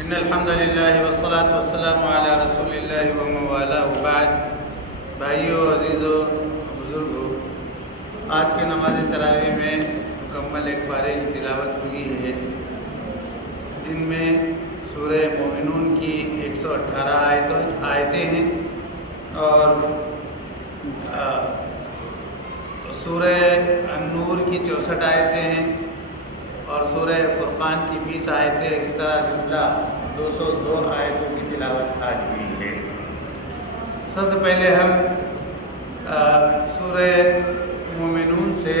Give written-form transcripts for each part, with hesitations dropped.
ان الحمد للہ والصلاة والسلام علی رسول اللہ ومن والہ وبعد۔ بھائیو، عزیزو، بزرگو، آج کے نماز تراویح میں مکمل ایک پارے کی تلاوت ہوئی ہے، جن میں سورہ مومنون کی 118 آیتیں ہیں اور سورہ النور کی 64 آیتیں ہیں اور سورہ فرقان کی 20 آیتیں، اس طرح جملہ 202 آیتوں کی تلاوت آج ہوئی ہے۔ سب سے پہلے ہم سورہ مومنون سے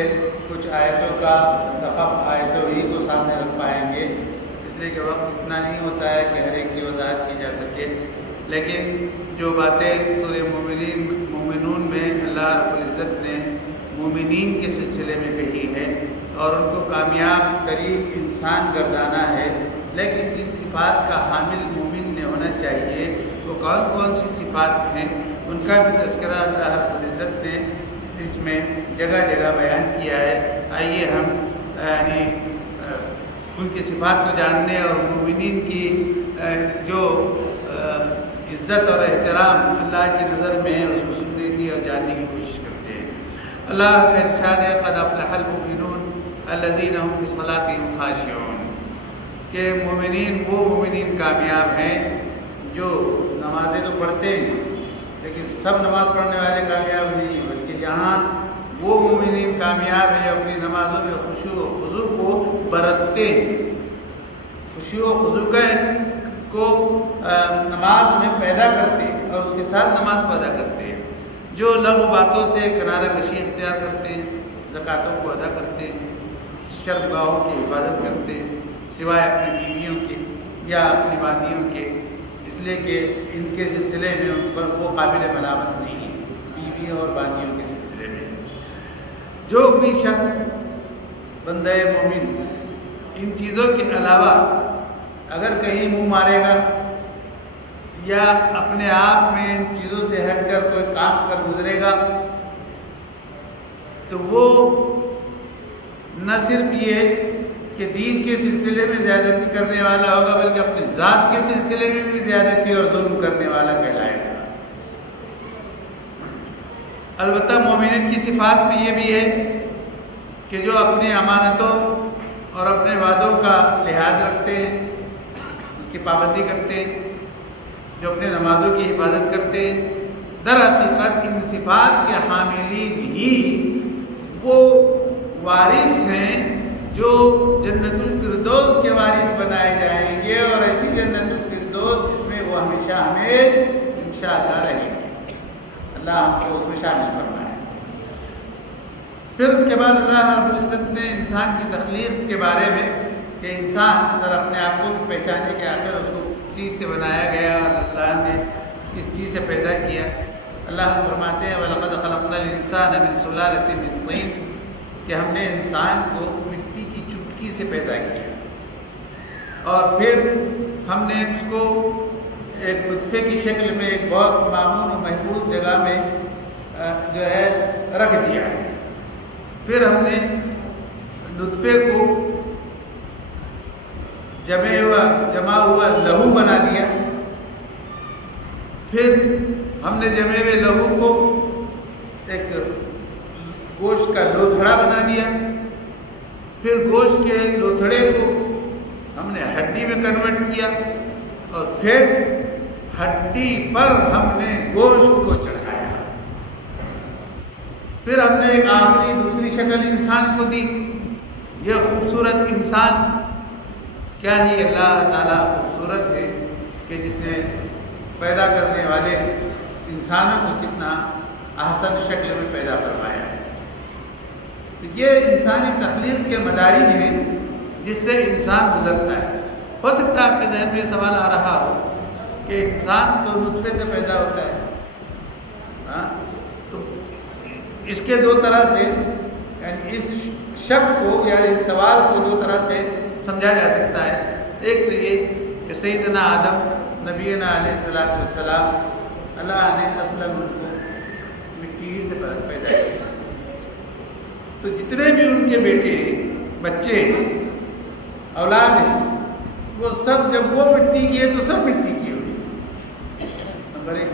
کچھ آیتوں کا منتخب آیتوں ہی کو سامنے رکھ پائیں گے، اس لیے کہ وقت اتنا نہیں ہوتا ہے کہ ہر ایک کی وضاحت کی جا سکے، لیکن جو باتیں سورہ مومنون میں اللہ رب العزت نے مومنین کے سلسلے میں کہی ہے اور ان کو کامیاب ترین انسان گردانا ہے، لیکن جن صفات کا حامل مومن نے ہونا چاہیے وہ کون کون سی صفات ہیں، ان کا بھی تذکرہ اللہ رب العزت نے اس میں جگہ جگہ بیان کیا ہے۔ آئیے ہم ان کی صفات کو جاننے اور مومنین کی جو عزت اور احترام اللہ کی نظر میں ہے اس کو سننے کی اور جاننے کی کوشش کرتے ہیں۔ اللہ کا ارشاد ہے قد افلح المؤمنون الذین هم فی صلاتهم خاشعون، کہ مومنین وہ مومنین کامیاب ہیں جو نمازیں تو پڑھتے ہیں لیکن سب نماز پڑھنے والے کامیاب نہیں ہیں، بلکہ یہاں وہ مومنین کامیاب ہیں جو اپنی نمازوں میں خشوع و خضوع کو برتتے ہیں۔ خشوع و خضوع کو نماز میں پیدا کرتے ہیں اور اس کے ساتھ نماز کو ادا کرتے ہیں، جو لغو باتوں سے کنارہ کشی اختیار کرتے ہیں، زکوٰۃوں کو ادا کرتے ہیں، شرمگاہوں کی حفاظت کرتے ہیں سوائے اپنی بیویوں کے یا اپنی وادیوں کے، اس لیے کہ ان کے سلسلے میں ان پر وہ قابل ملامت نہیں ہے، بیویوں اور وادیوں کے سلسلے میں۔ جو بھی شخص بندہ مومن ان چیزوں کے علاوہ اگر کہیں منہ مارے گا یا اپنے آپ میں ان چیزوں سے ہٹ کر کوئی کام کر گزرے گا تو وہ نہ صرف یہ کہ دین کے سلسلے میں زیادتی کرنے والا ہوگا بلکہ اپنی ذات کے سلسلے میں بھی زیادتی اور ظلم کرنے والا کہلائے گا۔ البتہ مومنین کی صفات میں یہ بھی ہے کہ جو اپنی امانتوں اور اپنے وعدوں کا لحاظ رکھتے ہیں، ان کی پابندی کرتے ہیں، جو اپنے نمازوں کی حفاظت کرتے ہیں، در حقیقت ان صفات کے حاملین ہی وہ وارث ہیں جو جنت الفردوس کے وارث بنائے جائیں گے، اور ایسی جنت الفردوس جس میں وہ ہمیشہ ہمیں انشاءاللہ رہیں گے۔ اللہ ہم کو اس میں شامل فرمائے۔ پھر اس کے بعد اللہ رب العزت نے انسان کی تخلیق کے بارے میں کہ انسان ذرا اپنے آپ کو پہچانے کے آخر اس کو کس چیز سے بنایا گیا اور اللہ نے کس چیز سے پیدا کیا۔ اللہ فرماتے ہیں وَلَقَدْ خَلَقْنَا الْإِنسَانَ مِنْ سُلَالَةٍ مِنْ طِينٍ، کہ ہم نے انسان کو مٹی کی چٹکی سے پیدا کیا اور پھر ہم نے اس کو ایک نطفے کی شکل میں ایک بہت معمول و محفوظ جگہ میں جو ہے رکھ دیا ہے۔ پھر ہم نے نطفے کو جمع ہوا لہو بنا دیا، پھر ہم نے جمے ہوئے لہو کو ایک گوشت کا لوتھڑا بنا دیا، پھر گوشت کے لوتھڑے کو ہم نے ہڈی میں کنورٹ کیا اور پھر ہڈی پر ہم نے گوشت کو چڑھایا، پھر ہم نے ایک آخری دوسری شکل انسان کو دی۔ یہ خوبصورت انسان کیا ہی اللہ تعالیٰ خوبصورت ہے کہ جس نے پیدا کرنے والے انسانوں کو کتنا احسن شکل میں پیدا فرمایا ہے۔ یہ انسانی تخلیق کے مدارج ہیں جس سے انسان گزرتا ہے۔ ہو سکتا ہے آپ کے ذہن میں یہ سوال آ رہا ہو کہ انسان تو نطفے سے پیدا ہوتا ہے، تو اس کے دو طرح سے یعنی اس شک کو یا اس سوال کو دو طرح سے سمجھا جا سکتا ہے۔ ایک تو یہ کہ سیدنا آدم نبینا علیہ السلام اللہ نے اصلاً ان کو مٹی سے پیدا کیا، تو جتنے بھی ان کے بیٹے بچے اولاد ہیں وہ سب جب وہ مٹی کی ہے تو سب مٹی کی ہوگی، نمبر ایک۔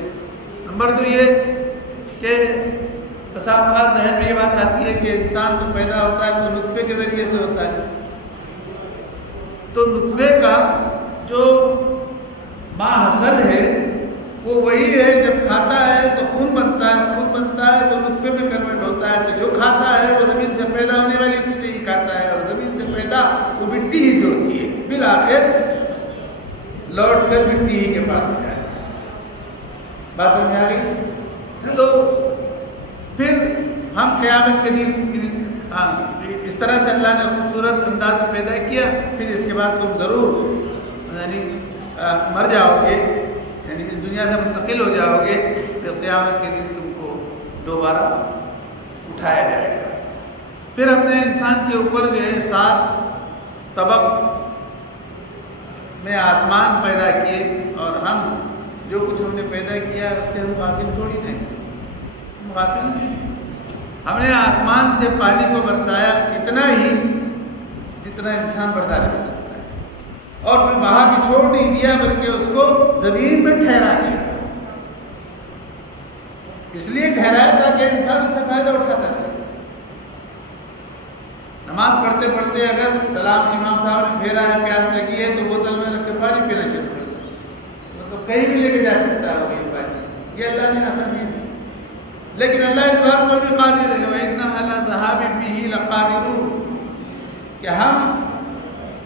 نمبر دو یہ کہ بس آپ کا ذہن میں یہ بات آتی ہے کہ انسان تو پیدا ہوتا ہے تو نطفے کے ذریعے سے ہوتا ہے، تو نطفے کا جو ماں حصل ہے وہ وہی ہے، جب کھاتا ہے تو خون بنتا ہے، خون بنتا ہے تو نطفے میں کنورٹ ہوتا ہے، تو جو کھاتا ہے وہ زمین سے پیدا ہونے والی چیزیں ہی کھاتا ہے، اور زمین سے پیدا وہ مٹی ہی سے ہوتی ہے، بالآخر لوٹ کر مٹی ہی کے پاس میں آئے۔ بات سمجھ آ گئی؟ تو پھر ہم قیامت کے دن اس طرح سے اللہ نے خوبصورت انداز میں پیدا کیا، پھر اس کے بعد تم ضرور یعنی مر جاؤ گے، یعنی اس دنیا سے منتقل ہو جاؤ گے، پھر قیامت کے دن تم کو دوبارہ اٹھایا جائے گا۔ پھر ہم نے انسان کے اوپر جو ہے 7 طبق میں آسمان پیدا کیے، اور ہم جو کچھ ہم نے پیدا کیا اس سے ہم غافل تھوڑی نہیں، ہم غافل نہیں۔ ہم نے آسمان سے پانی کو برسایا اتنا ہی جتنا انسان برداشت کر سکتا ہے، اور پھر بہا کے چھوڑ نہیں دیا بلکہ اس کو زمین میں ٹھہرا دیا۔ اس لیے ٹھہرایا تھا کہ انسان اس سے فائدہ اٹھاتا رہے۔ نماز پڑھتے پڑھتے اگر سلام امام صاحب نے پھیرا ہے، پیاس لگی ہے تو بوتل میں رکھ کے پانی پینا شروع کر دیا، تو کہیں بھی لے کے جا سکتا ہے وہ یہ پانی، یہ اللہ نے آسانی دی۔ لیکن اللہ اس بات پر بھی قادر ہے، وَإِنَّا عَلَىٰ ذَهَابٍ بِهِ لَقَادِرُونَ، کہ ہم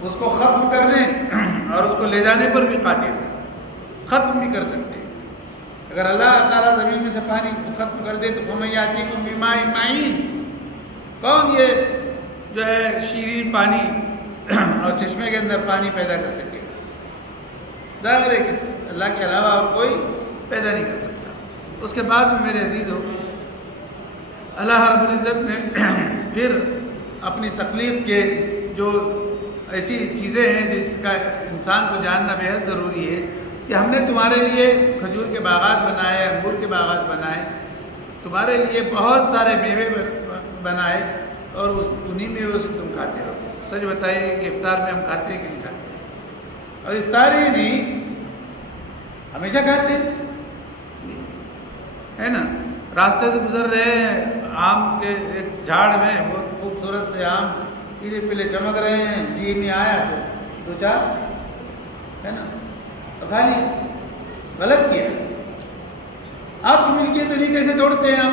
اس کو ختم کرنے اور اس کو لے جانے پر بھی قادر ہیں، ختم بھی کر سکتے ہیں۔ اگر اللہ تعالیٰ زمین میں سے پانی کو ختم کر دے تو فَمَن يَأْتِيكُم بِمَاءٍ مَّعِينٍ، کون یہ جو ہے شیرین پانی اور چشمے کے اندر پانی پیدا کر سکے؟ ظاہر ہے کہ اللہ کے علاوہ اور کوئی پیدا نہیں کر سکتا۔ اس کے بعد میں میرے عزیزو، اللہ رب العزت نے پھر اپنی تخلیق کے جو ایسی چیزیں ہیں جس کا انسان کو جاننا بہت ضروری ہے، کہ ہم نے تمہارے لیے کھجور کے باغات بنائے، انگور کے باغات بنائے، تمہارے لیے بہت سارے میوے بنائے، اور انہی میں سے تم کھاتے ہو۔ سچ بتائیے کہ افطار میں ہم کھاتے ہیں کہ نہیں کھاتے؟ اور افطار ہی نہیں، ہمیشہ کھاتے ہیں، ہے نا؟ راستے سے گزر رہے ہیں، آم کے ایک جھاڑ میں بہت خوبصورت سے آم پیلے پیلے چمک رہے ہیں، جی میں آیا تو 2-4 ہے نا تو کھا لی، غلط کیا۔ آپ کی ملکیت نہیں، کیسے توڑتے ہیں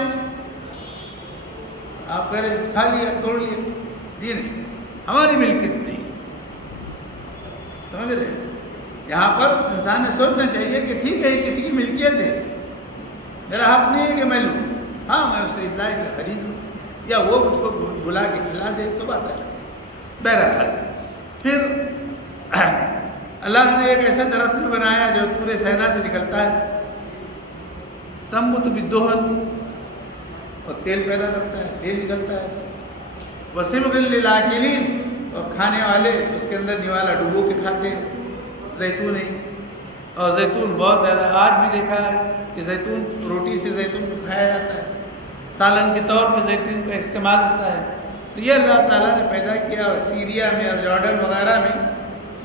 آپ کہہ رہے کھا لیا توڑ لیا، جی نہیں، ہماری ملکیت نہیں، سمجھ رہے؟ یہاں پر انسان نے سوچنا چاہیے کہ ٹھیک ہے یہ کسی کی ملکیت ہے، میرا حق نہیں ہے کہ میں لوں، ہاں میں اسے لائی کے خرید لوں، یا وہ مجھ کو بلا کے کھلا دے تو بات ہے۔ بہرحال پھر اللہ نے ایک ایسا درخت بھی بنایا جو طور سینا سے نکلتا ہے، تنبت بالدہن، اور تیل پیدا کرتا ہے، تیل نکلتا ہے اس سے، وَسِبْغٍ لِلْآكِلِينَ، اور کھانے والے اس کے اندر نوالا ڈبو کے کھاتے ہیں، زیتون ہے، اور زیتون بہت زیادہ آج بھی دیکھا ہے کہ زیتون روٹی سے زیتون کو کھایا جاتا ہے، سالن کے طور پہ زیتون کا استعمال ہوتا ہے۔ تو یہ اللہ تعالیٰ نے پیدا کیا، اور سیریا میں اور جارڈن وغیرہ میں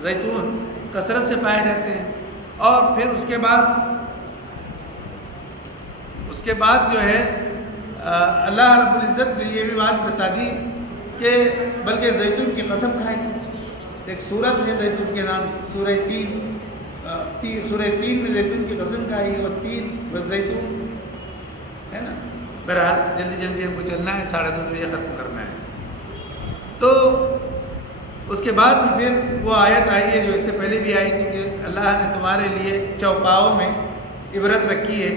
زیتون کثرت سے پائے جاتے ہیں۔ اور پھر اس کے بعد جو ہے اللہ رب العزت نے یہ بھی بات بتا دی کہ بلکہ زیتون کی قسم کھائی، ایک سورت ہے زیتون کے نام، سورہ تین میں زیتون کی قسم کھائی، اور 3 والزیتون، ہے نا؟ بہرحال جلدی جلدی ہم کو چلنا ہے، 10:30 بجے ختم کرنا ہے۔ تو اس کے بعد پھر وہ آیت آئی ہے جو اس سے پہلے بھی آئی تھی کہ اللہ نے تمہارے لیے چوپاؤں میں عبرت رکھی ہے،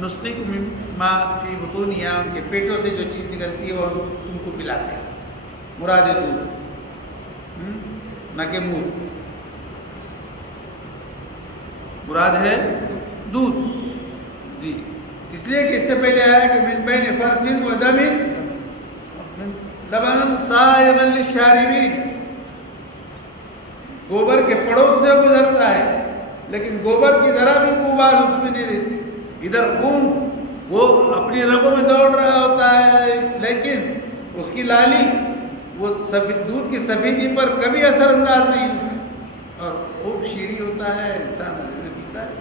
نسقیکم مما فی بطونہا، ان کے پیٹوں سے جو چیز نکلتی ہے وہ تم کو پلاتے ہیں، مراد دودھ، نہ کہ منہ، مراد ہے دودھ، جی، اس لیے کہ اس سے پہلے آیا کہ من بین فرث و دم لبنا سائغا للشاربین، گوبر کے پڑوس سے گزرتا ہے لیکن گوبر کی ذرا بھی بو اس میں نہیں رہتی، ادھر خون وہ اپنی رگوں میں دوڑ رہا ہوتا ہے لیکن اس کی لالی وہ دودھ کی سفیدی پر کبھی اثر انداز نہیں ہوتی، اور خوب شیریں ہوتا ہے، انسان مزے سے پیتا ہے.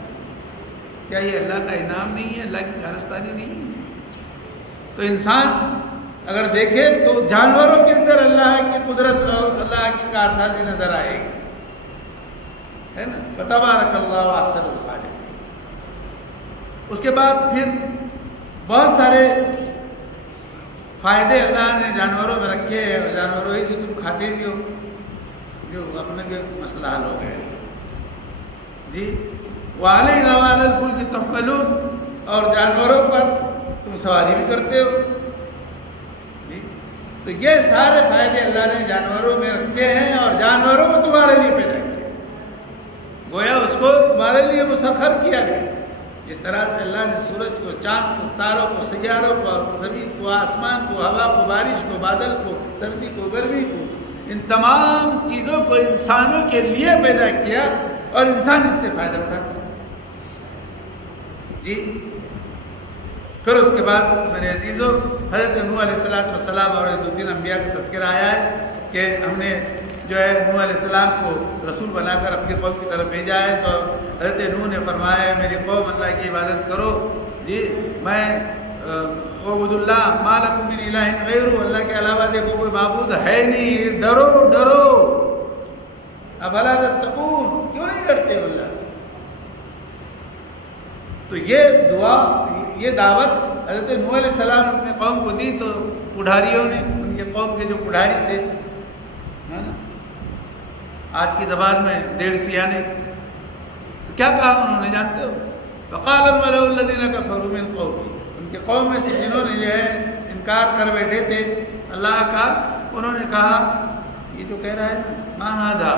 کیا یہ اللہ کا انعام نہیں ہے، اللہ کی کارستانی نہیں ہے؟ تو انسان اگر دیکھے تو جانوروں کے اندر اللہ کی قدرت اور اللہ کی کارسازی نظر آئے گی، ہے نا. فتبارک اللہ احسن الخالقین. اس کے بعد پھر بہت سارے فائدے اللہ نے جانوروں میں رکھے ہیں، اور جانوروں ہی سے تم کھاتے بھی ہو، جو اپنے کے مسئلہ حل ہو گئے. جی وعلیہ وعلی الفلک تحملون، اور جانوروں پر تم سواری بھی کرتے ہو. جی تو یہ سارے فائدے اللہ نے جانوروں میں رکھے ہیں، اور جانوروں کو تمہارے لیے پیدا کیا، گویا اس کو تمہارے لیے مسخر کیا گیا. جس طرح سے اللہ نے سورج کو، چاند کو، تاروں کو، سیاروں کو، زمین کو، آسمان کو، ہوا کو، بارش کو، بادل کو، سردی کو، گرمی کو، ان تمام چیزوں کو انسانوں کے لیے پیدا کیا، اور انسان اس سے فائدہ اٹھاتا ہے. جی پھر اس کے بعد میرے عزیزوں، حضرت نوح علیہ السلام اور 2-3 انبیاء کا تذکرہ آیا ہے کہ ہم نے جو ہے نوح علیہ السلام کو رسول بنا کر اپنی قوم کی طرف بھیجا ہے. تو حضرت نوح نے فرمایا ہے میری قوم اللہ کی عبادت کرو. جی میں عبد اللہ ما لکم من الہ غیرہ، اللہ کے علاوہ دیکھو کوئی معبود ہے نہیں، ڈرو ڈرو. افلا تتقون، کیوں نہیں ڈرتے ہو اللہ سے؟ تو یہ دعا، یہ دعوت حضرت نوح علیہ السلام نے اپنے قوم کو دی. تو پڑھاریوں نے، ان کے قوم کے جو پڑھاری تھے، آج کی زبان میں دیر سیانے، تو کیا کہا انہوں نے جانتے ہو؟ وقال الملأ الذین کفروا من قومہ، ان کے قوم میں سے جنہوں نے جو ہے انکار کر بیٹھے تھے اللہ کا، انہوں نے کہا یہ جو کہہ رہا ہے ما ھذا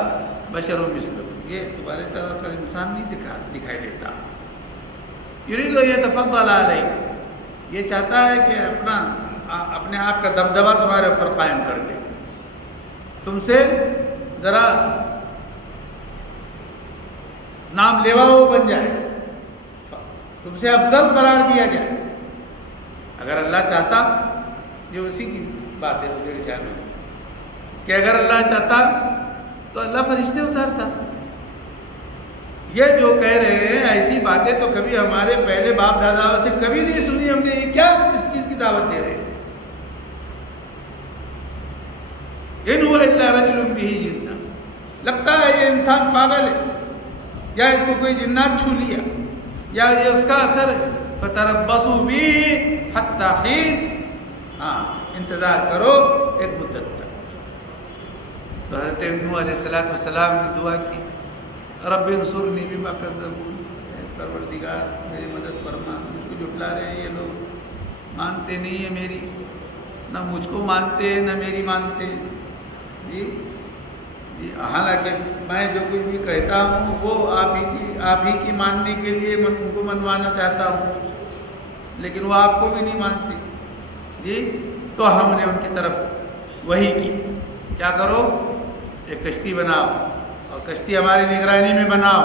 بشر مثلکم، یہ تمہارے طرح کا انسان نہیں دکھائی دیتا. یرید ان یتفضل علیکم، یہ چاہتا ہے کہ اپنے آپ کا دبدبہ تمہارے اوپر قائم کر دے، تم سے ذرا نام لیوا وہ بن جائے، تم سے افضل قرار دیا جائے. اگر اللہ چاہتا، یہ اسی کی بات ہے کہ اگر اللہ چاہتا تو اللہ فرشتے اتارتا. یہ جو کہہ رہے ہیں ایسی باتیں تو کبھی ہمارے پہلے باپ داداؤں سے کبھی نہیں سنی ہم نے. یہ کیا اس چیز کی دعوت دے رہے ہیں؟ ان هو الا رجل به جنہ، لگتا ہے یہ انسان پاگل ہے، یا اس کو کوئی جنات چھو لیا، یا یہ اس کا اثر ہے. فتربصوا بی حتی حین، ہاں انتظار کرو ایک مدت تک. تو حضرت نوح علیہ السلام نے دعا کی رب انصرنی بما کذبون، پروردگار میری مدد فرما، مجھ کو جھٹلا رہے ہیں یہ لوگ، مانتے نہیں ہیں میری، نہ مجھ کو مانتے ہیں نہ میری مانتے ہیں. جی حالانکہ میں جو کچھ بھی کہتا ہوں وہ آپ ہی کی ماننے کے لیے ان کو منوانا چاہتا ہوں، لیکن وہ آپ کو بھی نہیں مانتے. جی تو ہم نے ان کی طرف وہی کی، کیا کرو ایک کشتی بناؤ، اور کشتی ہماری نگرانی میں بناؤ،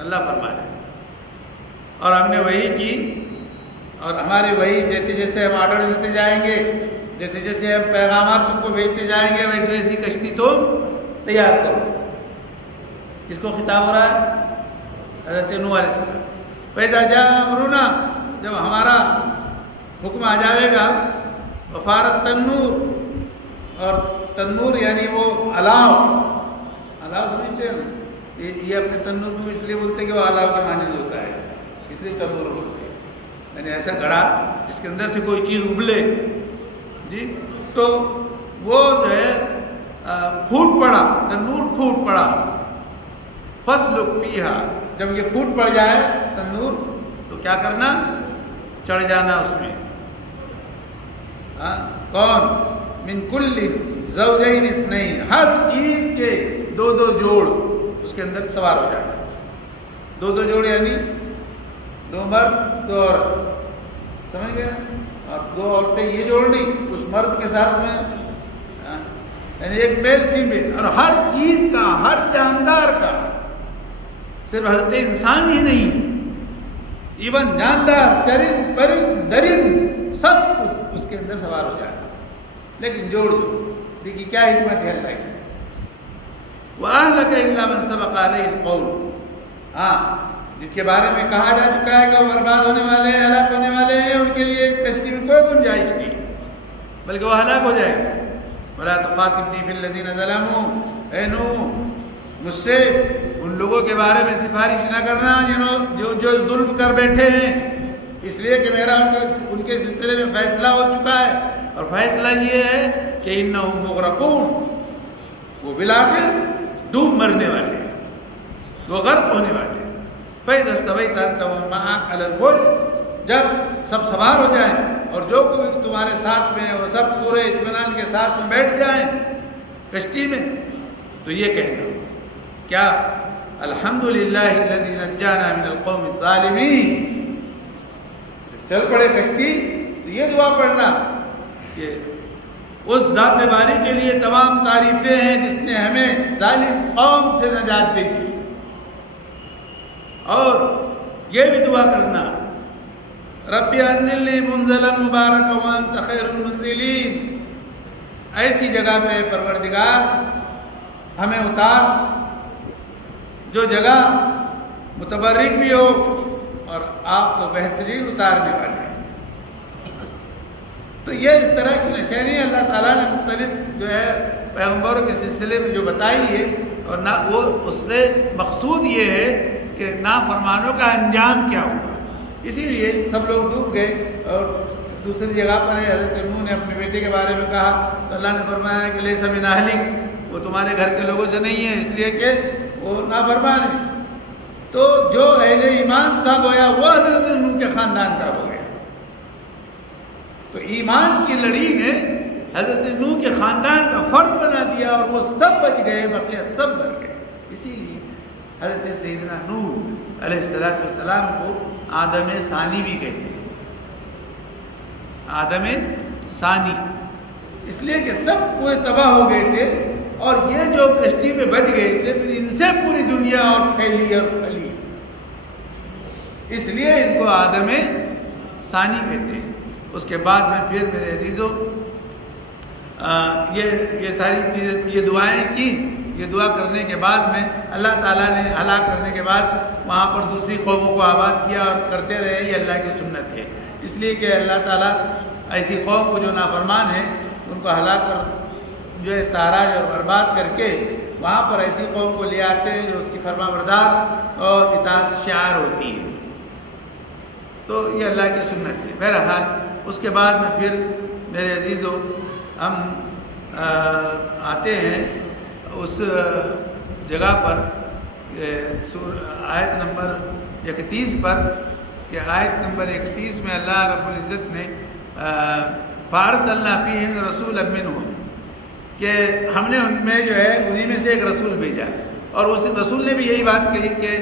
اللہ فرما رہے ہیں. اور ہم نے وہی کی، اور ہمارے وہی جیسے جیسے ہم آرڈر دیتے جائیں گے، جیسے جیسے ہم پیغامات تم کو بھیجتے جائیں گے، ویسے ویسی کشتی تم تیار کرو. کس کو خطاب ہو رہا ہے؟ حضرت نوح علیہ السلام. فَإِذَا جَاءَ أَمْرُنَا، جب ہمارا حکم آ جائے گا، وَفَارَتْ تَنُّورُ، اور تنور یعنی وہ الاؤ سمجھتے ہیں نا، یہ اپنے تنور کو اس لیے بولتے ہیں کہ وہ الاؤ کے معنی ہوتا ہے، اس لیے تنور بولتے ہیں. یعنی ایسا گڑھا جس کے اندر سے کوئی چیز ابلے. جی تو وہ جو ہے پھوٹ پڑا، تنور پھوٹ پڑا. فَاسْلُكْ فِيهَا، جب یہ پھوٹ پڑ جائے تنور تو کیا کرنا؟ چڑھ جانا اس میں. کون؟ من کل زوجین اثنین، ہر چیز کے 2 جوڑ اس کے اندر سوار ہو جانا. 2 جوڑ یعنی 2 مرد 2 عورت، سمجھ گئے؟ اور 2 عورتیں یہ جوڑ نہیں، اس مرد کے ساتھ میں یعنی ایک میل فیمیل. اور ہر چیز کا، ہر جاندار کا، صرف حضرت انسان ہی نہیں، ایون جاندار، چرند پرند درند سب کچھ اس کے اندر سوار ہو جانا. لیکن جوڑ دو. دیکھیے کیا حکمت ہے اللہ کی. وَأَهْلَكَ إِلَّا مَنْ سَبَقَ عَلَيْهِ الْقَوْلُ، ہاں جن کے بارے میں کہا جا چکا ہے کہ وہ برباد ہونے والے ہیں، ہلاک ہونے والے ہیں، ان کے لیے کشتی میں کوئی گنجائش نہیں، بلکہ وہ ہلاک ہو جائیں گے۔ وَلَا تُخَاطِبْنِي فِي الَّذِينَ ظَلَمُوا، اے نوح مجھ سے ان لوگوں کے بارے میں سفارش نہ کرنا جو ظلم کر بیٹھے ہیں، اس لیے کہ میرا ان کے سلسلے میں فیصلہ ہو چکا ہے، اور فیصلہ یہ ہے کہ انہم مغرقون، وہ بالآخر ڈوب مرنے والے ہیں، وہ غرق ہونے والے ہیں۔ فَإِذَا اسْتَوَيْتَ أَنْتَ وَمَنْ مَعَكَ عَلَى الْفُلْكِ، جب سب سوار ہو جائیں اور جو کوئی تمہارے ساتھ میں وہ سب پورے اطمینان کے ساتھ میں بیٹھ جائیں کشتی میں، تو یہ کہنا کیا الحمدللہ الذی نجانا من القوم الظالمین، چل پڑے کشتی تو یہ دعا پڑھنا کہ اس ذات باری کے لیے تمام تعریفیں ہیں جس نے ہمیں ظالم قوم سے نجات دے دی، اور یہ بھی دعا کرنا رب انزلنی منزلا مبارکا وانت خیر المنزلین، ایسی جگہ پہ پروردگار ہمیں اتار جو جگہ متبرک بھی ہو، اور آپ تو بہترین اتارنے والے ہیں۔ تو یہ اس طرح کی نشانی اللہ تعالیٰ نے مختلف جو ہے پیغمبروں کے سلسلے میں جو بتائی ہے، اور نہ وہ اس سے مقصود یہ ہے کہ نافرمانوں کا انجام کیا ہوا، اسی لیے سب لوگ ڈوب گئے۔ اور دوسری جگہ پر حضرت نوح نے اپنے بیٹے کے بارے میں کہا تو اللہ نے فرمایا کہ لیس من اہلک، وہ تمہارے گھر کے لوگوں سے نہیں ہے، اس لیے کہ وہ نافرمان ہے۔ تو جو اہل ایمان تھا گویا وہ حضرت نوح کے خاندان کا ہو گیا، تو ایمان کی لڑی نے حضرت نوح کے خاندان کا فرد بنا دیا، اور وہ سب بچ گئے، بقیہ سب مر گئے۔ اسی لیے حضرت سیدنا نوح علیہ السلام کو آدم ثانی بھی کہتے ہیں، آدم ثانی، اس لیے کہ سب پورے تباہ ہو گئے تھے، اور یہ جو کشتی میں بچ گئے تھے پھر ان سے پوری دنیا اور پھیلی اور پھلی، اس لیے ان کو آدم ثانی کہتے ہیں۔ اس کے بعد میں پھر میرے عزیزوں یہ ساری چیزیں، یہ دعائیں کی، یہ دعا کرنے کے بعد میں اللہ تعالیٰ نے ہلاک کرنے کے بعد وہاں پر دوسری قوموں کو آباد کیا اور کرتے رہے، یہ اللہ کی سنت ہے۔ اس لیے کہ اللہ تعالیٰ ایسی قوم کو جو نافرمان ہیں ان کو ہلاک کر جو ہے تاراج اور برباد کر کے وہاں پر ایسی قوم کو لے آتے ہیں جو اس کی فرما بردار اور اطاعت شعار ہوتی ہے، تو یہ اللہ کی سنت ہے۔ بہرحال اس کے بعد میں پھر میرے عزیزوں ہم آتے ہیں اس جگہ پر آیت نمبر 31 پر، کہ آیت نمبر 31 میں اللہ رب العزت نے فَأَرْسَلْنَا فِيهِمْ رَسُولًا مِّنْهُمْ، کہ ہم نے ان میں جو ہے انہی میں سے ایک رسول بھیجا، اور اس رسول نے بھی یہی بات کہی کہ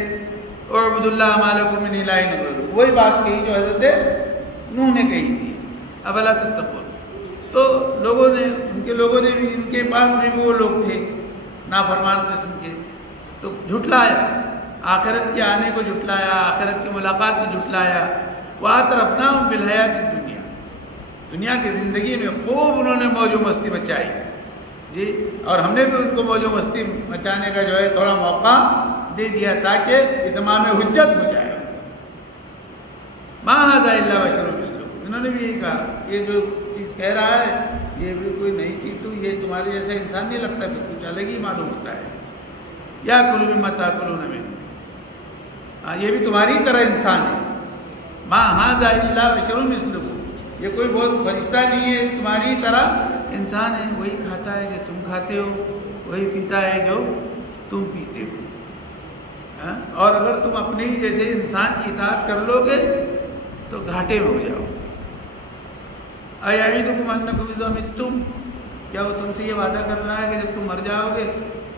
اعبدوا اللہ ما لکم من الہ غیرہ، وہی بات کہی جو حضرت نوح نے کہی تھی، افلا تتقون۔ تو لوگوں نے، ان کے لوگوں نے بھی، ان کے پاس میں بھی وہ لوگ تھے نافرمان قسم کے، تو جھٹلایا، آخرت کے آنے کو جھٹلایا، آخرت کی ملاقات کو جھٹلایا۔ وَأَتْرَفْنَاهُمْ فِي الْحَيَاةِ الدُّنْيَا، دنیا کی زندگی میں خوب انہوں نے موج و مستی مچائی جی، اور ہم نے بھی ان کو موج و مستی مچانے کا جو ہے تھوڑا موقع دے دیا تاکہ اتمام حجت ہو جائے۔ مَا هَذَا إِلَّا بَشَرٌ مِثْلُكُمْ، انہوں نے بھی یہی کہا، یہ جو چیز کہہ رہا ہے یہ بھی کوئی نئی چیز، تو یہ تمہارے جیسا انسان نہیں لگتا، بھی کچھ الگ ہی معلوم ہوتا ہے۔ یَأْکُلُ مِمَّا تَأْکُلُونَ مِنْهُ، یہ بھی تمہاری طرح انسان ہے۔ مَا هَذَا إِلَّا بَشَرٌ مِثْلُكُمْ، یہ کوئی بہت فرشتہ نہیں ہے، تمہاری طرح انسان ہے، وہی کھاتا ہے جو تم کھاتے ہو، وہی پیتا ہے جو تم پیتے ہو، اور اگر تم اپنے ہی جیسے انسان کی اطاعت کر لو گے تو گھاٹے میں ہو جاؤ گے۔ اَیَعِدُکُمْ أَنَّکُمْ إِذَا مِتُّمْ، کیا وہ تم سے یہ وعدہ کر رہا ہے کہ جب تم مر جاؤ گے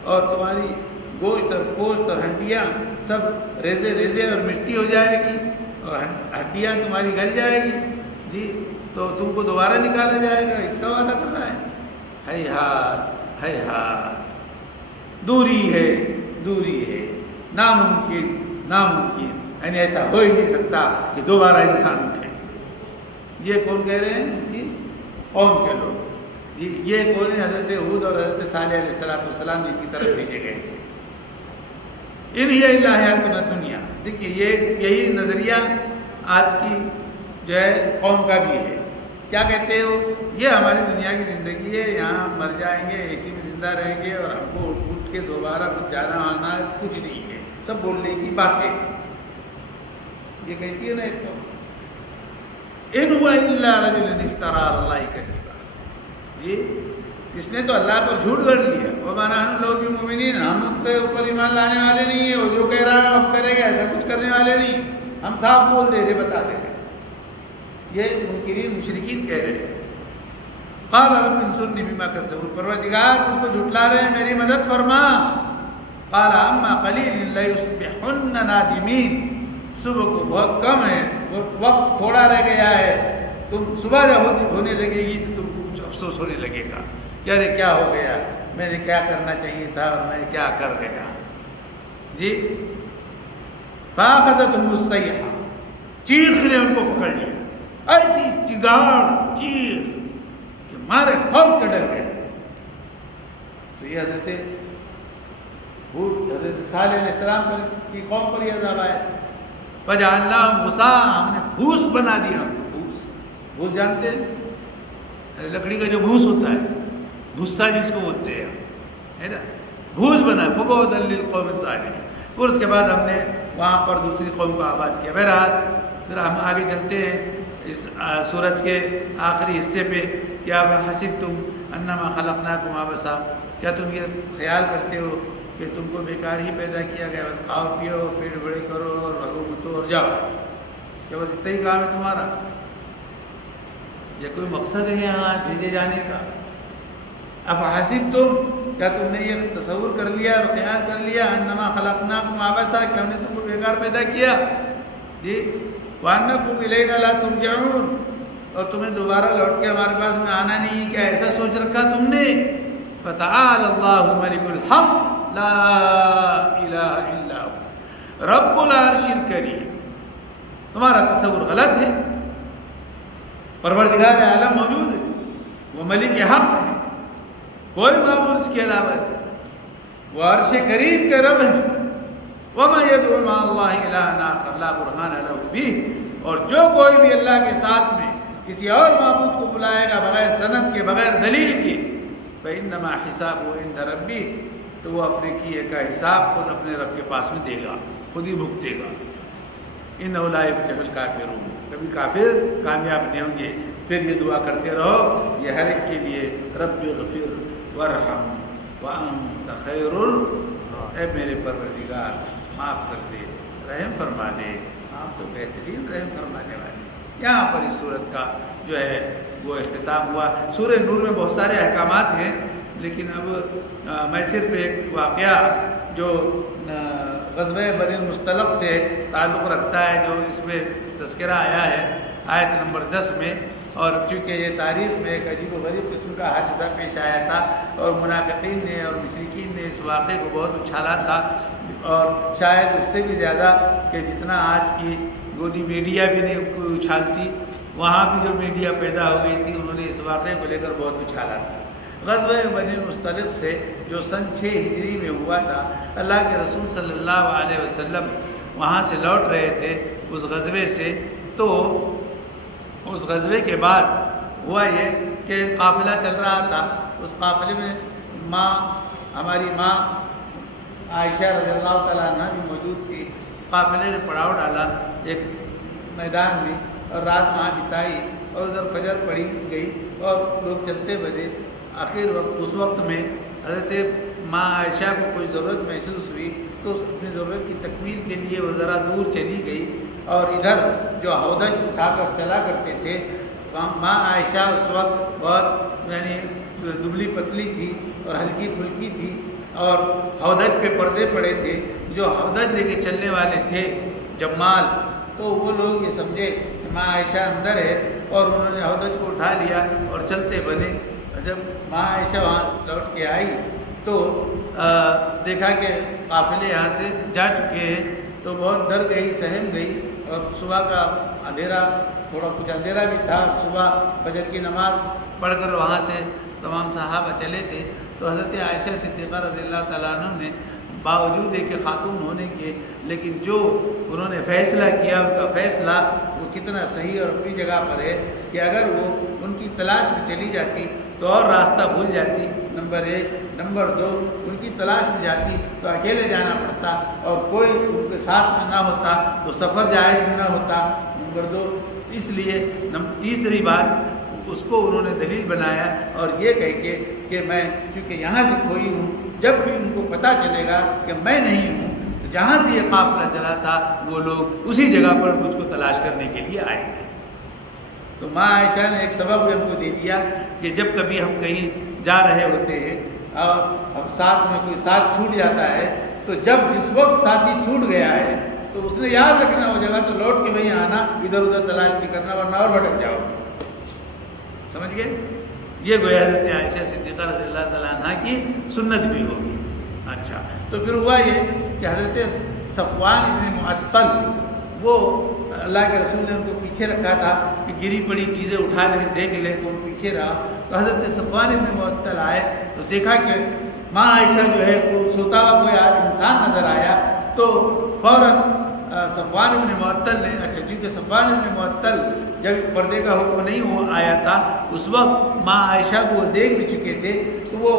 اور تمہاری گوشت اور پوست اور ہڈیاں سب ریزے ریزے اور مٹی ہو جائے گی اور ہڈیاں تمہاری گل جائے گی جی، تو تم کو دوبارہ نکالا جائے گا، اس کا وعدہ کر رہا ہے؟ ہیہات ہیہات، دوری ہے دوری ہے، ناممکن ناممکن، یعنی ایسا ہو ہی نہیں سکتا کہ دوبارہ انسان اٹھے۔ یہ کون کہہ رہے ہیں؟ ان کی قوم کے لوگ۔ جی یہ کون ہے؟ حضرت ہود اور حضرت صالح علیہ السلام جن کی طرف بھیجے گئے تھے۔ ان ہی الا حیاتنا دنیا، دیکھیے یہی نظریہ آج کی جو ہے قوم کا بھی ہے۔ کیا کہتے ہو؟ یہ ہماری دنیا کی زندگی ہے، یہاں مر جائیں گے، اسی میں زندہ رہیں گے، اور ہم کو اٹھ کے دوبارہ کچھ جانا آنا کچھ نہیں ہے، سب بولنے کی باتیں۔ یہ کہتی ہے نا ایک قوم، ان ہوا الا رجل افترى علی اللہ کذبا، یہ اس نے تو اللہ پر جھوٹ گھڑ لیا۔ وما نحن له بمؤمنین، ہم اس کے اوپر ایمان لانے والے نہیں ہیں، وہ جو کہہ رہا ہے ہم کریں گے، ایسا کچھ کرنے والے نہیں، ہم صاف بول دے رہے، بتا دے رہے۔ یہ منکرین مشرکین کہہ رہے ہیں۔ قال رب انصرنی بما کذبون، پروردگار مجھ کو جھٹلا رہے ہیں، میری مدد فرما۔ قال اما قلیل لیصبحن نادمین، صبح کو بہت کم ہے، وقت تھوڑا رہ گیا ہے، تم صبح ہونے لگے گی تو تم کو کچھ افسوس ہونے لگے گا، یار کیا ہو گیا، میں نے کیا کرنا چاہیے تھا اور میں کیا کر گیا۔ جی فاخذتهم الصیحہ، چیخ نے ان کو پکڑ لیا، ایسی چگاڑ چیخ کہ مارے خوف کے ڈر گئے۔ تو یہ حضرت حضرت صالح علیہ السلام کی قوم پر یہ عذاب آیا۔ فجعلناہم غثاء، ہم نے بھوس بنا دیا۔ بھوس جانتے ہیں؟ لکڑی کا جو بھوس ہوتا ہے، بھوسا جس کو بولتے ہیں، ہے نا، بھوس بنا۔ فبعدا للقوم الظالمین، پھر اس کے بعد ہم نے وہاں پر دوسری قوم کو آباد کیا۔ بہرحال پھر ہم آگے چلتے ہیں اس سورت کے آخری حصے پہ۔ کیا حسبتم انما خلقناکم عبثا، کیا تم یہ خیال کرتے ہو کہ تم کو بیکار ہی پیدا کیا گیا، بس کھاؤ پیو، پیٹ بڑے کرو اور رگو متو اور جاؤ، کیا بس اتنا ہی کام ہے تمہارا؟ یہ کوئی مقصد ہے یہاں بھیجے جانے کا؟ افحسبتم، کیا تم نے یہ تصور کر لیا اور خیال کر لیا، انما خلقناکم عبثا، کہ ہم نے تم کو بیکار پیدا کیا، جی، وانکم الینا لا ترجعون، اور تمہیں دوبارہ لوٹ کے ہمارے پاس میں آنا نہیں ہے، کیا ایسا سوچ رکھا تم نے؟ فتعالى اللہ الملک الحق لا الہ الا هو رب العرش الکریم۔ تمہارا تصور غلط ہے، پروردگار عالم موجود ہے، وہ ملک حق ہے، کوئی معبود اس کے علاوہ نہیں، وہ عرش کریم کے رب ہیں۔ وما يدعو مع الله الها آخر لا برهان له به، اور جو کوئی بھی اللہ کے ساتھ میں کسی اور معبود کو بلائے گا بغیر سند کے، بغیر دلیل کے، فإنما حسابه عند ربی، تو وہ اپنے کیے کا حساب خود اپنے رب کے پاس میں دے گا، خود ہی بھگتے گا۔ انه لا يفلح الكافرون، کبھی کافر کامیاب نہیں ہوں گے۔ پھر یہ دعا کرتے رہو یہ ہر ایک کے لیے، رب اغفر وارحم وانت خیر، اے میرے پروردگار معاف کر دے، رحم فرما دے، آپ تو بہترین رحم فرمانے والے۔ یہاں پر اس صورت کا جو ہے وہ اختتام ہوا۔ سورہ نور میں بہت سارے احکامات ہیں، لیکن اب میں صرف ایک واقعہ جو غزوہ بنی المصطلق سے تعلق رکھتا ہے، جو اس میں تذکرہ آیا ہے آیت نمبر 10 میں، اور چونکہ یہ تاریخ میں ایک عجیب و غریب قسم کا حادثہ پیش آیا تھا، اور منافقین نے اور مشرکین نے اس واقعے کو بہت اچھالا تھا، اور شاید اس سے بھی زیادہ کہ جتنا آج کی گودی میڈیا بھی نہیں اچھالتی، وہاں بھی جو میڈیا پیدا ہو گئی تھی انہوں نے اس واقعے کو لے کر بہت اچھالا تھا۔ غزوہ بنی المصطلق سے جو سن 6 ہجری میں ہوا تھا، اللہ کے رسول صلی اللہ علیہ وسلم وہاں سے لوٹ رہے تھے اس غزوے سے، تو اس غزوے کے بعد ہوا یہ کہ قافلہ چل رہا تھا، اس قافلے میں ہماری ماں عائشہ رضی اللہ تعالیٰ عنہ بھی موجود تھی۔ قافلے نے پڑاؤ ڈالا ایک میدان میں اور رات وہاں بتائی، اور ادھر فجر پڑی گئی اور لوگ چلتے بجے۔ آخر وقت اس وقت میں حضرت ماں عائشہ کو کوئی ضرورت محسوس ہوئی تو اپنی ضرورت کی تکمیل کے لیے وہ ذرا دور چلی گئی، اور ادھر جو ہودج اٹھا کر چلا کرتے تھے، ماں عائشہ اس وقت بہت یعنی دبلی پتلی تھی اور ہلکی پھلکی تھی، اور ہودج پہ پردے پڑے تھے۔ جو ہودج لے کے چلنے والے تھے جمال، تو وہ لوگ یہ سمجھے کہ ماں عائشہ اندر ہے، اور انہوں نے ہودج کو اٹھا لیا اور چلتے بنے۔ جب ماں عائشہ وہاں لوٹ کے آئی تو دیکھا کہ قافلے یہاں سے جا چکے ہیں، تو بہت ڈر گئی، سہم گئی، اور صبح کا اندھیرا، تھوڑا کچھ اندھیرا بھی تھا، صبح فجر کی نماز پڑھ کر وہاں سے تمام صحابہ چلے تھے، تو حضرت عائشہ صدیقہ رضی اللہ تعالیٰ عنہ نے باوجود کہ خاتون ہونے کے، لیکن جو انہوں نے فیصلہ کیا ان کا فیصلہ وہ کتنا صحیح اور اپنی جگہ پر ہے کہ اگر وہ ان کی تلاش میں چلی جاتی تو اور راستہ بھول جاتی، نمبر 1، نمبر 2 ان کی تلاش میں جاتی تو اکیلے جانا پڑتا اور کوئی ان کے ساتھ میں نہ ہوتا تو سفر جائز نہ ہوتا، نمبر 2۔ اس لیے تیسری بات اس کو انہوں نے دلیل بنایا اور یہ کہہ کے کہ میں چونکہ یہاں سے کھوئی ہوں، جب بھی ان کو پتہ چلے گا کہ میں نہیں ہوں تو جہاں سے یہ قافلہ چلا تھا وہ لوگ اسی جگہ پر مجھ کو تلاش کرنے کے لیے آئے تھے۔ تو ماں عائشہ نے ایک سبب بھی ہم کو دے دیا کہ جب کبھی ہم کہیں جا رہے ہوتے ہیں اور ہم ساتھ میں کوئی ساتھ چھوٹ جاتا ہے تو جس وقت ساتھی چھوٹ گیا ہے تو اس نے یاد رکھنا ہو جگہ تو لوٹ کے وہیں آنا، ادھر ادھر تلاش نہیں کرنا ورنہ اور بھٹک جاؤ، سمجھ گئے؟ یہ گویا حضرت عائشہ صدیقہ رضی اللہ تعالیٰ عنہ کی سنت بھی ہوگی۔ اچھا، تو پھر ہوا یہ کہ حضرت صفوان ابن معطل وہ اللہ کے رسول نے ان کو پیچھے رکھا تھا کہ گری پڑی چیزیں اٹھا لیں دیکھ لیں، تو ان پیچھے رہا۔ تو حضرت صفوان ابن معطل آئے تو دیکھا کہ ماں عائشہ جو ہے وہ سوتا ہوا کوئی انسان نظر آیا تو فوراً صفوان ابن معطل نے، اچھا چونکہ صفوان ابن معطل جب پردے کا حکم نہیں ہوا آیا تھا اس وقت ماں عائشہ کو وہ دیکھ بھی چکے تھے تو وہ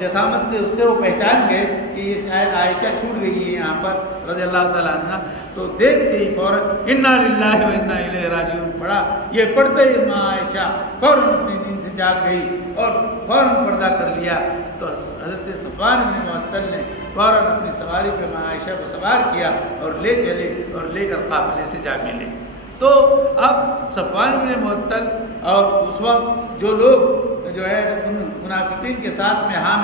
جسامت سے اس سے وہ پہچان گئے کہ یہ شاید عائشہ چھوٹ گئی ہے یہاں پر رضی اللہ تعالیٰ عنہ۔ تو دیکھتے ہی فوراً انا للہ و انا الیہ راجعون پڑھا، یہ پڑھتے ہی ماں عائشہ فوراً اپنی نیند سے جاگ گئی اور فوراً پردہ کر لیا۔ تو حضرت صفوان بن معطل نے فوراً اپنی سواری پہ ماں عائشہ کو سوار کیا اور لے چلے اور لے کر قافلے سے جا ملے۔ تو اب صفوان بن معطل اور اس وقت جو لوگ جو ہے ان منافقین کے ساتھ میں ہاں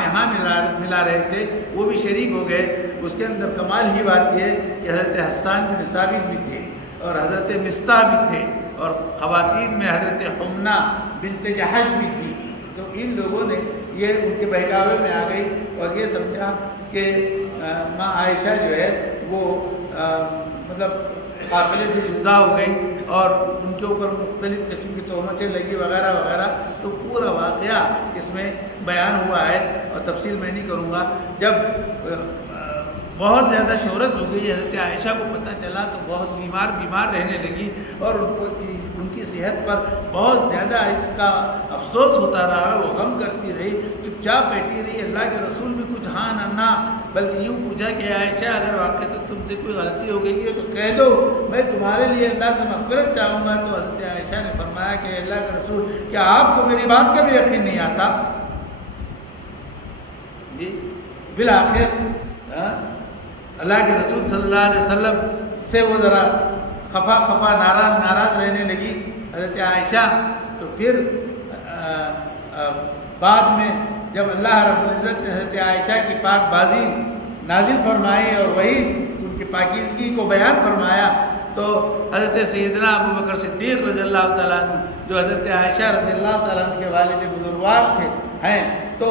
ملا رہے تھے وہ بھی شریک ہو گئے۔ اس کے اندر کمال ہی بات یہ کہ حضرت حسان بن ثابت بھی تھے اور حضرت مصطح بھی تھے اور خواتین میں حضرت حمنہ بنت جحش بھی تھی۔ تو ان لوگوں نے یہ ان کے بہکاوے میں آ گئی اور یہ سمجھا کہ ماں عائشہ جو ہے وہ مطلب قافلے سے جدا ہو گئی اور ان کے اوپر مختلف قسم کی تہمتیں لگی وغیرہ وغیرہ۔ تو پورا واقعہ اس میں بیان ہوا ہے اور تفصیل میں نہیں کروں گا۔ جب بہت زیادہ شہرت ہو گئی، حضرت عائشہ کو پتہ چلا تو بہت بیمار رہنے لگی اور ان کی صحت پر بہت زیادہ اس کا افسوس ہوتا رہا، وہ غم کرتی رہی، چپ چاپ بیٹھی رہی۔ اللہ کے رسول بھی کچھ ہاں نہ بلکہ یوں پوچھا کہ عائشہ اگر واقعی تم سے کوئی غلطی ہو گئی ہے تو کہہ دو، میں تمہارے لیے اللہ سے مغفرت چاہوں گا۔ تو حضرت عائشہ نے فرمایا کہ اللہ کے رسول کیا آپ کو میری بات کا بھی یقین نہیں آتا؟ جی بالآخر اللہ کے رسول صلی اللہ علیہ وسلم سے وہ ذرا خفا ناراض رہنے لگی حضرت عائشہ۔ تو پھر بعد میں جب اللہ رب العزت نے حضرت عائشہ کی پاک بازی نازل فرمائی اور وہی ان کی پاکیزگی کو بیان فرمایا تو حضرت سیدنا ابو بکر صدیق رضی اللہ تعالیٰ عنہ جو حضرت عائشہ رضی اللہ تعالیٰ عنہ کے والد بزرگوار ہیں تو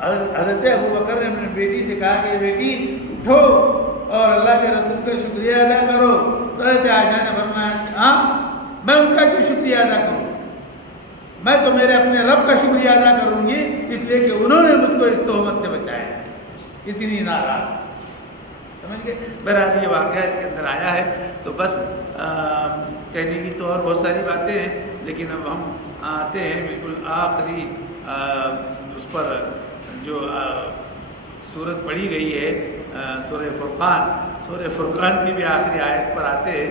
حضرت ابو بکر نے اپنی بیٹی سے کہا کہ بیٹی اٹھو اور اللہ کے رسول کا شکریہ ادا کرو۔ تو حضرت عائشہ نے فرمایا کہ ہاں میں ان کا کیوں شکریہ ادا کروں، میں تو میرے اپنے رب کا شکریہ ادا کروں گی اس لیے کہ انہوں نے مجھ کو اس تہمت سے بچایا، اتنی ناراض سمجھ گئے۔ بہرحال یہ واقعہ اس کے اندر آیا ہے تو بس کہنے کی تو اور بہت ساری باتیں ہیں لیکن اب ہم آتے ہیں بالکل آخری اس پر جو سورت پڑھی گئی ہے سورہ فرقان کی بھی آخری آیت پر آتے ہیں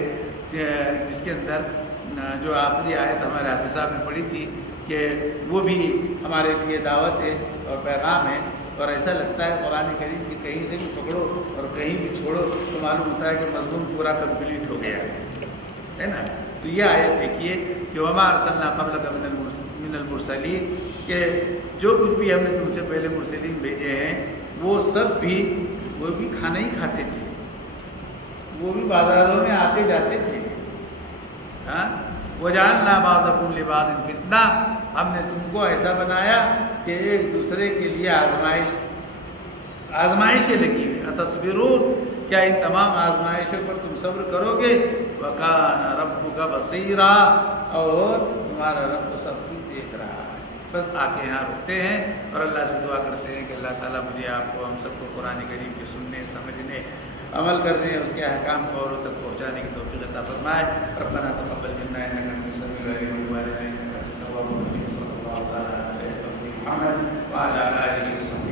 جس کے اندر جو آخری آیت ہمارے حافظ صاحب نے پڑھی تھی کہ وہ بھی ہمارے لیے دعوت ہے اور پیغام ہے اور ایسا لگتا ہے قرآن کریم کی کہیں سے بھی پکڑو اور کہیں بھی چھوڑو تو معلوم ہوتا ہے کہ مضمون پورا کمپلیٹ ہو گیا ہے نا۔ تو یہ آیت دیکھیے کہ وما ارسلنا قبلک من المرسلین کہ جو کچھ بھی ہم نے تم سے پہلے مرسلین بھیجے ہیں وہ سب بھی کھانا ہی کھاتے تھے، وہ بھی بازاروں میں آتے جاتے تھے۔ ہاں وجعلنا بعضکم لبعض فتنہ، ہم نے تم کو ایسا بنایا کہ ایک دوسرے کے لیے آزمائشیں لگی ہوئی۔ اتصبرون، کیا ان تمام آزمائشوں پر تم صبر کرو گے؟ وکان ربک بصیرا، اور تمہارا رب تو سب کچھ دیکھ رہا ہے۔ بس آ کے یہاں رکتے ہیں اور اللہ سے دعا کرتے ہیں کہ اللہ تعالیٰ مجھے آپ کو ہم سب کو قرآن کریم کے سننے سمجھنے عمل کرنے اس کے احکام کو اوروں تک پہنچانے کی توفیق عطا فرمائے. ربنا تقبل منا انك انت السميع العليم وتب علينا انك انت التواب الرحيم. صلی اللہ تعالیٰ علیہ وسلم وعلى آله وصحبه